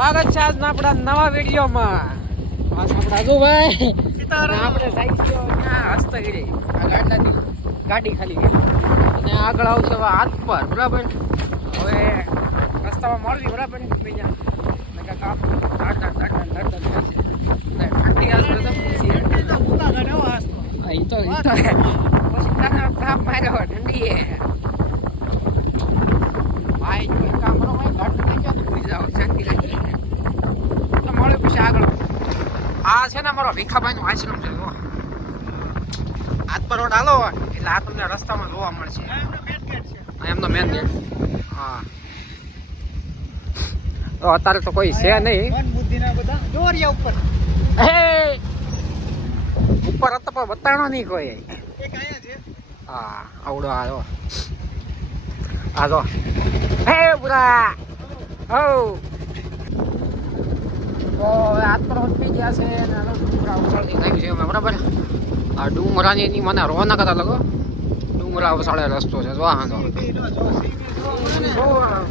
સ્વાગત છે આજના આપણા નવા વિડીયોમાં. બસ આપણા રાજુભાઈ આપણે જઈશું ત્યાં હસ્તગીરી આ ગાડી ખાલી અને આગળ આવશે હવે હાથ પર બરાબર. હવે રસ્તામાં મળવી બરાબર બીજા ઠંડી આ છે ને મારો ભીખાભાઈ નો આશ્રમ છે. હાથ પર રોડ હાલો એટલે આ તમને રસ્તામાં જોવા મળશે. એમનો મેન ગેટ. હા તો અત્યારે તો કોઈ છે નહીં. ઉપર હતો પણ બતાડો નહીં કોઈ. હા આવડો આવ્યો આ જો હે બુરા હો તો હાથ પર હોસ્પી ગયા છે ને બરાબર. આ ડુંગરાની એની મને રોના કરતા લાગો. ડુંગરા વસાડે રસ્તો છે જો હા તો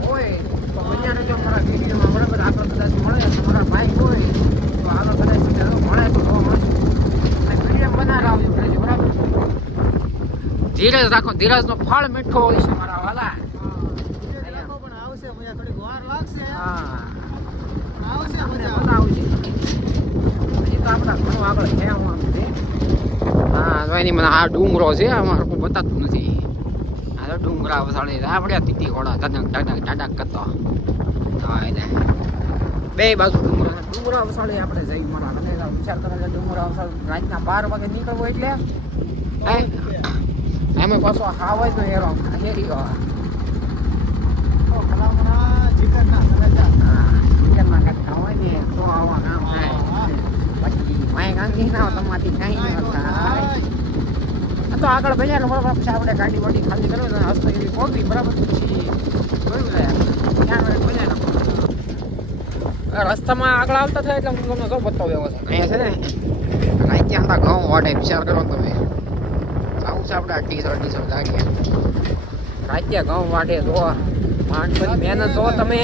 હોય તો બજારે જો મારા વિડીયોમાં બરાબર આગળ કદાચ મળે તમારા ભાઈ હોય તો આગળ કદાચ મળે તો વિડીયો બનાવજો બરાબર. ધીરજ રાખો, ધીરજનો ફળ મીઠો હોય છે મારા વાલા. આ ડુંગરો છે અમારે કોઈ બતાતું નથી. આ ડુંગરા વસાડે આપણે તીતી ઘોડા ઢાઢક કરતો બે બાજુ ડુંગરા વસાડે આપણે જઈ મારા વિચાર કરે ડુંગરા વસાડ રાતના 12 વાગે નીકળવું એટલે એમ પાછો હાવાય તો એરો હેરી તો આગળ બજાર પછી આપણે ગાડી વાડી ખાલી કરો હસ્તગીરી પહોંચી બરાબર. પછી રસ્તામાં આગળ આવતા થાય એટલે હું તમને શું બતાવ્યો અહીંયા છે ને રાત્યા હતા ઘઉં વાટે વિચાર કરો તમે. આવું છે આપણે ટી-શર્ટ લાગીએ રાત્યા ઘઉં વાટે જો માણસોની મહેનત જો તમે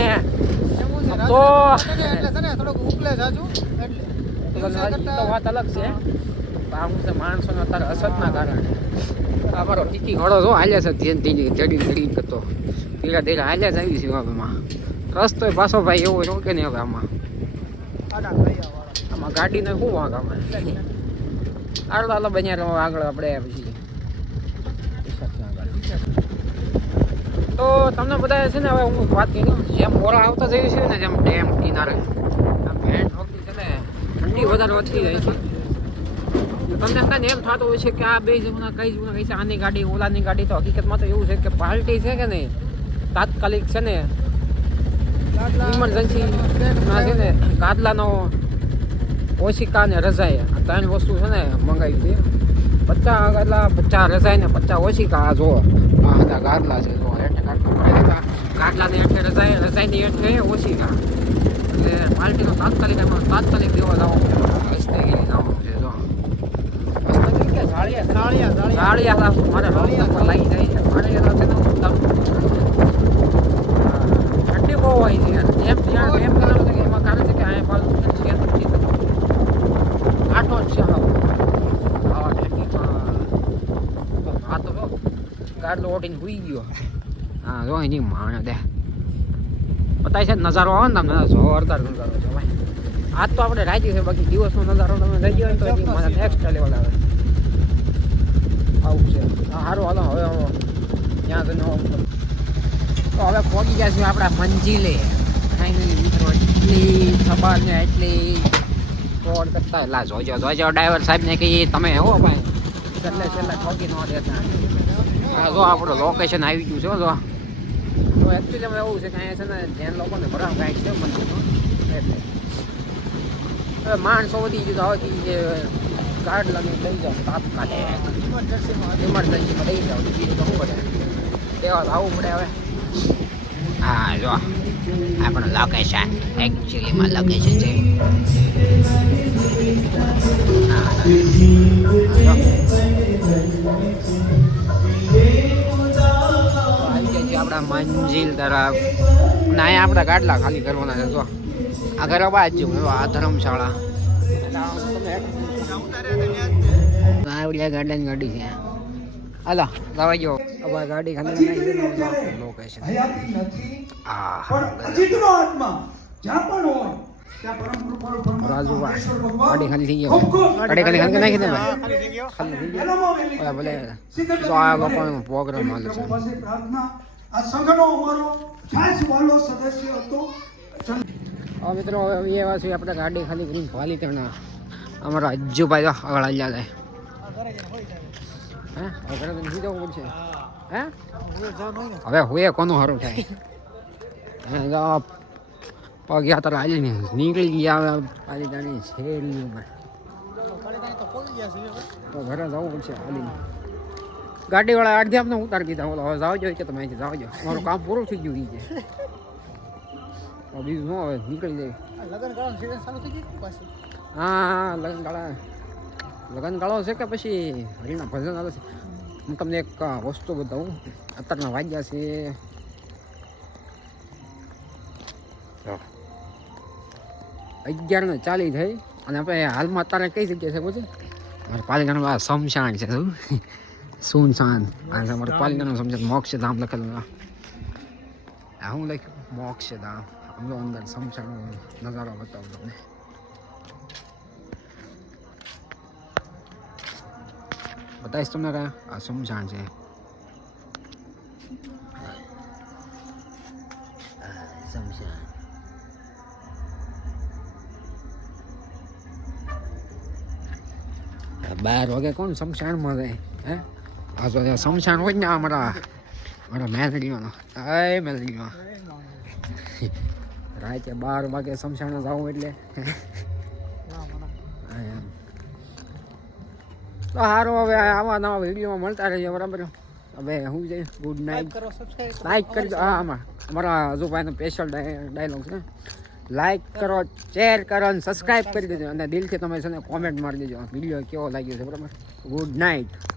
તો વાત અલગ છે. આવું છે માણસોનો અત્યારે અસરના કારણે અમારો ટીકી ઘોડો જો હાલ્યા છે ધીરે કરતો ધીરે ધીરે હાલ્યા જ આવી છે. હવેમાં રસ્તો પાછો ભાઈ એવો રોકે ને હવે આમાં ગાડીને શું વાંક આમાં આગળ બન્યા આગળ આપણે પછી તો તમને બધા છે ને હવે હું વાત કરી જેમ મોરા આવતા જઈએ છીએ ને જેમ ડેમ કિનારે આમ ભેટ વખતે છે ને ઠંડી વધારે વધતી જાય છે. તમને કદાચ એમ થતું હોય છે કે આ બે જમણા કઈ જમણા કઈ છે આની ગાડી ઓલાની ગાડી. તો હકીકતમાં તો એવું છે કે પાર્ટી છે કે નહીં તાત્કાલિક છે ને ઇમરજન્સીમાં છે ને ગાદલાનો ઓશિકા ને રજાઈ આ 3 વસ્તુ છે ને મંગાવી છે. 50 ગાદલા 50 રજાઈ ને 50 ઓશિકા. આ જો આ ગાદલા છે જો ગાદલાની હેઠે રજાઈ રજાઈની હેઠે ઓશિકા એટલે પાર્ટીનો તાત્કાલિક દેવા જવાનું હસ્તગીરી જવાનું છે. જો સાળિયા મારે રસ્તા પર લાગી જાય છે. ઠંડી બહુ હોય છે એમ ત્યાં એમ કરેલું છે એમાં કારણ છે કે અહીંયા પાછું આઠો જ છે આવા ઠંડીમાં. આ તો ગાડલો ઓટીને ભૂઈ ગયો. હા જો એની માણે દે બતાય છે નજારો આવે ને તમને જોરદાર નજારો છે ભાઈ. આજ તો આપણે રાજી છે બાકી દિવસનો નજારો તમે લઈ ગયો તો મને નેક્સ્ટ લેવલ આવે આવું છે. સારું હાલો હવે ત્યાં જઈને તો હવે પહોંચી ગયા છીએ આપણા મંજિલે ફાઇનલી મિત્રો. એટલી ખબર ને એટલી રોડ કરતા એટલા જોજો ડ્રાઈવર સાહેબને કહીએ તમે હો ભાઈ છેલ્લે ઠોકી ન દેતા. હા જો આપણું લોકેશન આવી ગયું છે જો. તો એકચ્યુઅલી એવું છે કે અહીંયા છે ને જેન લોકોને ભરાવ ગાઈડ છે મંદિરનો એટલે હવે માણસો વધી ગયું તો હવે ગાડલાને લઈ જાઓ તાત્કાલિક ઇમરજન્સીમાં લઈ જાઓ બીજું તો શું પડે તેવા આવું પડે હવે. હા જો આપણું લોકેશન એકચ્યુઅલીમાં લોકેશન છે. આપણા મંજિલ તરફ ના અહીંયા આપણા ગાડલા ખાલી કરવાના છે જો આ ઘર બાજુ આ ધર્મશાળા ગાર્ડન ગાડી છે હાલો જવા ગયો હવે ગાડી ખાલી લોકેશન રાજુભાઈ ગાડી ખાલી થઈ ગયો ગાડી ખાલી ખાલી નાખી દે ખાલી થઈ ગયો ભલે તો આ લોકોનો પ્રોગ્રામ હાલે છે મિત્રો હવે એવા છે આપણે ગાડી ખાલી કરીને ભાલી કરીને અમારા રાજુભાઈ આગળ હાલ્યા જાય હે ઘરે તો નથી જવું પડશે હે હવે હોય કોનું સારું થાય પગ યાત્રા હાલી ને નીકળી ગયા પાલીતાણી શેરીમાં તો ઘરે જવું પડશે હાલીને ગાડીવાળા અડધી આપને ઉતારી દીધા બોલો હવે જાવ જોઈએ કે તમે અહીંથી જાવ જો મારું કામ પૂરું થઈ ગયું છે બીજું ન હવે નીકળી જાય હા લગ્ન ગાળો છે કે પછી હરીના ભજન આવે છે હું તમને એક વસ્તુ બતાવું અત્યારના વાગ્યા છે 11:40 થઈ અને આપણે હાલમાં અત્યારે કઈ જગ્યાએ છે પછી મારે પાલિકાનું શમશાન છે શું સુનશાન અમારે પાલિકાનું શમશાન મોક્ષધામ લખેલું હું લખ્યું મોક્ષધામ આમ તો અંદર શમશાન નજારો બતાવું તમને બતાવીશ તમને આ શમશાન છે શમશાન 12 વાગે કોણ શમશાનમાં જાય હે આ તો શમશાન હોય ને મારા મેલડીમાં મેલડીમાં રાતે 12 વાગે શમશાન જવું એટલે તો સારું હવે આવા નવા વિડીયોમાં મળતા રહીએ બરાબર હવે હું જઈએ ગુડ નાઇટ લાઈક કરજો હા આમાં અમારા હજુભાઈનો સ્પેશિયલ ડાયલોગ છે લાઈક કરો શેર કરો અને સબસ્ક્રાઈબ કરી દેજો અને દિલથી તમે છે ને કોમેન્ટ મારી દેજો વિડીયો કેવો લાગ્યો છે બરાબર ગુડ નાઇટ